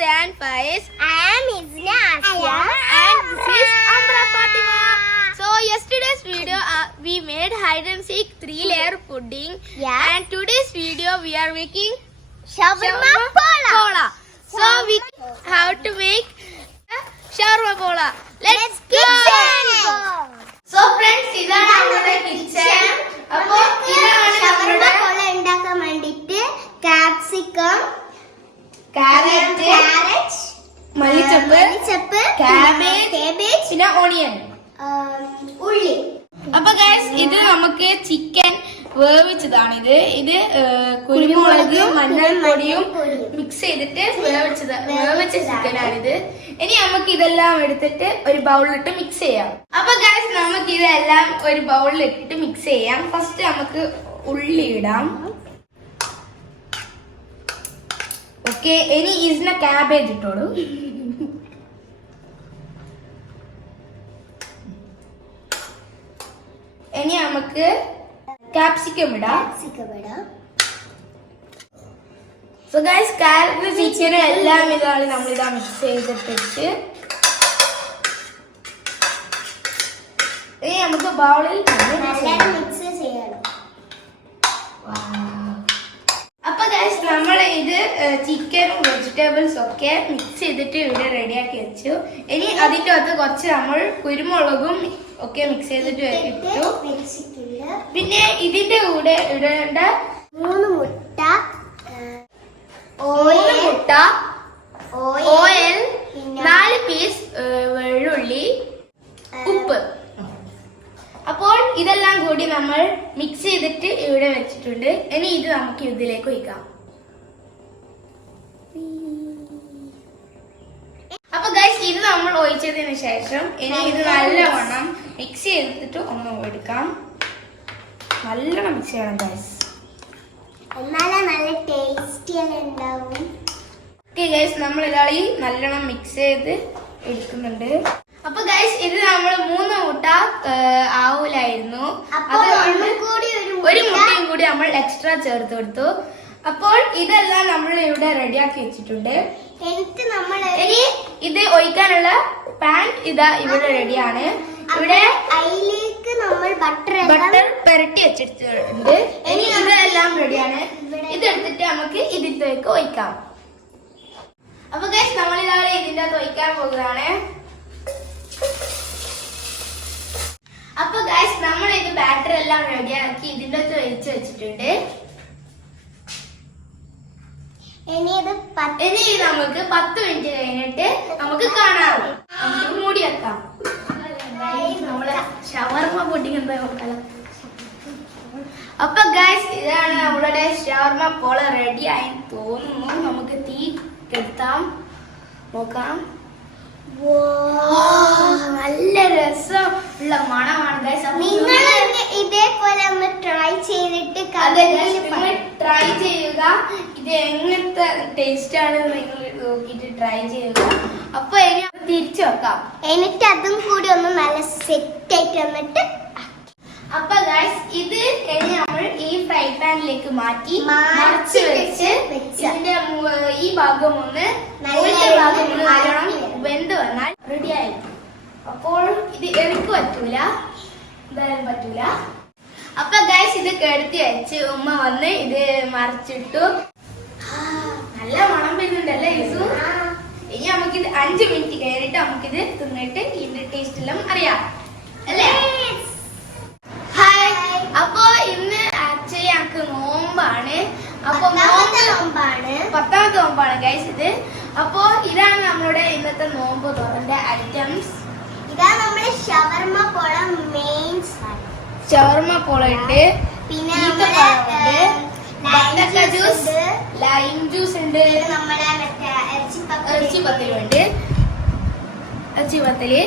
Zayan Faiz. I am Isna And this is Amra Fatima. So yesterday's video we made hide and seek 3-layer pudding. Yeah. And today's video we are making Shawarmapola. So we how to make Shawarmapola. Let's go. So friends, ഇതാണ് നമ്മുടെ kitchen. അപ്പോൾ ഇതാണ് നമ്മുടെ Shawarmapola ഉണ്ടാക്കാൻ വേണ്ടിട്ട് capsicum, carrot, മല്ലിച്ചപ്പ്, cabbage, പിന്നെ onion. ഉള്ളി. അപ്പൊ ഗൈസ് ഇത് നമുക്ക് ചിക്കൻ വേവിച്ചതാണിത്. ഇത് കുരുമുളക് മഞ്ഞൾപ്പൊടിയും മിക്സ് ചെയ്തിട്ട് വേവിച്ച ചിക്കനാണിത്. ഇനി നമുക്ക് ഇതെല്ലാം എടുത്തിട്ട് ഒരു ബൗളിലിട്ട് മിക്സ് ചെയ്യാം. അപ്പൊ ഗൈസ് നമുക്ക് ഇതെല്ലാം ഒരു ബൗളിൽ ഇട്ടിട്ട് മിക്സ് ചെയ്യാം. ഫസ്റ്റ് നമുക്ക് ഉള്ളി ഇടാം. ഓക്കെ, ഇനി ഇതിന് ക്യാബേജ് ഇട്ടോളൂ. ഇനി നമുക്ക് ക്യാപ്സിക്കം ഇടാം. സോ ഗൈസ് കാരറ്റും ചിക്കനും എല്ലാം ഇതാണ് നമ്മളിതാ മിക്സ് ചെയ്തിട്ടിട്ട് ഇനി നമുക്ക് ബൗളിൽ മിക്സ് ചെയ്യണം. അപ്പൊ ഗൈസ് നമ്മൾ ഇത് ചിക്കനും വെജിറ്റബിൾസും ഒക്കെ മിക്സ് ചെയ്തിട്ട് ഇവിടെ റെഡിയാക്കി വെച്ചു. ഇനി അതിന്റെ അകത്ത് കുറച്ച് നമ്മൾ കുരുമുളകും ഒക്കെ മിക്സ് ചെയ്തിട്ട് ഇട്ടു. പിന്നെ ഇതിന്റെ കൂടെ ഇടേണ്ട 3 മുട്ട, ഓയിൽ, 4 പീസ് വെള്ളുള്ളി, ഉപ്പ്. അപ്പോൾ ഇതെല്ലാം കൂടി നമ്മൾ മിക്സ് ചെയ്തിട്ട് ഇവിടെ വെച്ചിട്ടുണ്ട്. ഇനി ഇത് നമുക്ക് ഇതിലേക്ക് ഒഴിക്കാം. അപ്പൊ ഗൈസ് ഇത് നമ്മൾ ഒഴിച്ചതിന് ശേഷം ഇനി ഇത് നല്ലവണ്ണം മിക്സ് ചെയ്തിട്ട് ഒന്ന് എടുക്കാം. നല്ലോണം മിക്സ് ചെയ്യണം ഗൈസ്, എന്നാലേ നല്ല ടേസ്റ്റി ഉണ്ടാവും. ഓക്കെ ഗൈസ്, നമ്മൾ ഇതായി നല്ലോണം മിക്സ് ചെയ്ത് എടുക്കുന്നുണ്ട്. അപ്പൊ ഗൈസ് ഇത് നമ്മൾ 3 മുട്ട ആവൂലായിരുന്നു, ഒരു മുട്ടയും കൂടി നമ്മൾ എക്സ്ട്രാ ചേർത്ത് കൊടുത്തു. അപ്പോൾ ഇതെല്ലാം നമ്മൾ ഇവിടെ റെഡിയാക്കി വെച്ചിട്ടുണ്ട്. ഇനി ഇത് ഒഴിക്കാനുള്ള പാൻ ഇതാ ഇവിടെ റെഡിയാണ്. ഇവിടെ അതിലേക്ക് നമ്മൾ ബട്ടർ പെരട്ടി വെച്ചിട്ടുണ്ട്. ഇനി ഇതെല്ലാം റെഡിയാണ്. ഇതെടുത്തിട്ട് നമുക്ക് ഇതിലേക്ക് ഒഴിക്കാം. അപ്പൊ ഗൈസ് നമ്മൾ ഇതാണ് ഇതിന്റെ അകത്ത് ഒഴിക്കാൻ പോകുകയാണ്. അപ്പൊ ഗൈസ് നമ്മൾ ഇത് ബാറ്റർ എല്ലാം റെഡിയാക്കി ഇതിന്റെ അകത്ത് ഒഴിച്ച് വെച്ചിട്ടുണ്ട്. ഇനി നമുക്ക് 10 മിനിറ്റ് കഴിഞ്ഞിട്ട് നമുക്ക് കാണാം. നമുക്ക് മൂടി വെക്കാം. നമ്മളെ ഷവർമ പുഡിംഗ് എന്താ നോക്കാം. അപ്പൊ ഗൈസ് ഇതാണ് നമ്മളുടെ ഷവർമ പോള റെഡി ആയി തോന്നുന്നു. നമുക്ക് തീ കെടുത്താം, നോക്കാം. നല്ല രസമുള്ള മണമാണ് ഗൈസ്. നിങ്ങൾ ഇതേപോലെ ഒന്ന് ട്രൈ ചെയ്തിട്ട് ട്രൈ ചെയ്യുക. ഇത് എങ്ങനത്തെ ടേസ്റ്റ് ആണെന്ന് നിങ്ങൾ നോക്കിയിട്ട് ട്രൈ ചെയ്യുക. അപ്പൊ ഇനി തിരിച്ചു വെക്കാം. എന്നിട്ട് അതും കൂടി ഒന്ന് നല്ല സെറ്റ് ആയിട്ട് വന്നിട്ട് അപ്പൊ ഗൈസ് ഇത് ഇനി നമ്മൾ ഈ ഫ്രൈ പാനിലേക്ക് മാറ്റി മറിച്ച് വെച്ച് ഇതിന്റെ ഈ ഭാഗം ഒന്ന് നല്ലോണം വെന്ത് വന്നാൽ റെഡി ആയി. അപ്പോൾ ഇത് എനിക്ക് പറ്റൂല, എന്തായാലും പറ്റൂല. അപ്പൊ ഗൈസ് ഇത് കെടുത്തി വെച്ച് ഉമ്മ വന്ന് ഇത് മറിച്ചിട്ടു. നല്ല മണം വരുന്നുണ്ടല്ലേ ഇസു? ഇനി നമുക്കിത് 5 മിനിറ്റ് കഴിഞ്ഞിട്ട് നമുക്കിത് തിന്നിട്ട് ഇതിന്റെ ടേസ്റ്റ് എല്ലാം അറിയാം അല്ലേ? ഹായ്. അപ്പൊ ഇന്ന് ആക്ച്വലി ഞങ്ങൾക്ക് നോമ്പാണ്. അപ്പൊ 10ാമത്തെ നോമ്പാണ് ഗൈസ് ഇത്. അപ്പൊ ഇതാണ് നമ്മുടെ ഇന്നത്തെ നോമ്പ് തുറന്റെ ഐറ്റംസ്. ഇതാണ് നമ്മുടെ ഷവർമ പോള മെയിൻ സാധനം. ഷവർമ പോള ഉണ്ട്, പിന്നെ ജ്യൂസ്, ലൈം ജ്യൂസ് ഉണ്ട്, നമ്മുടെ ഇറച്ചിപ്പത്തലുണ്ട്, ഇറച്ചിപ്പത്തല്.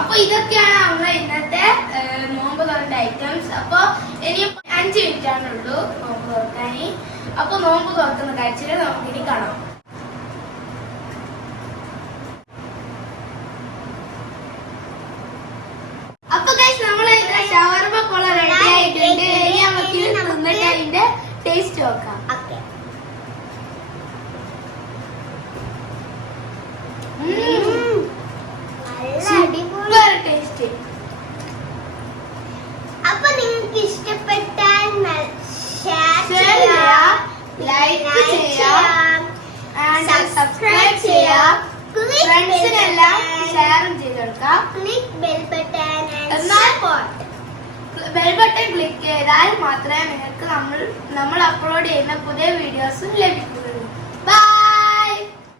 അപ്പൊ ഇതൊക്കെയാണ് നമ്മുടെ ഇന്നത്തെ നോമ്പ് തുറന്റെ ഐറ്റംസ്. അപ്പൊ ഇനിയും 5 മിനിറ്റ് ആണുള്ളൂ നോമ്പ് തുറക്കാന്. അപ്പൊ നോമ്പ് തുറക്കുന്ന കാഴ്ചയിൽ നമുക്കിനി കാണാം. അപ്പൊ ഗൈസ് നമ്മള് ഷവർമ പോള റെഡി ആയിട്ടുണ്ട്. ഇനി നമുക്ക് തിന്നിട്ട് അതിന്റെ ടേസ്റ്റ് നോക്കാം. Super taste. അപ്പൊ നിങ്ങൾക്ക് ഇഷ്ടപ്പെട്ടാൽ ഷെയർ ചെയ്യുക, ലൈക്ക് ചെയ്യുക, സബ്സ്ക്രൈബ് ചെയ്യുക, ഫ്രണ്ട്സിനെല്ലാം ഷെയറും ചെയ്ത് കൊടുക്കാം. എന്നാൽ ബെൽ ബട്ടൺ ക്ലിക്ക് ചെയ്താൽ മാത്രമേ നിങ്ങൾക്ക് നമ്മൾ അപ്ലോഡ് ചെയ്യുന്ന പുതിയ വീഡിയോസും ലഭിക്കൂ.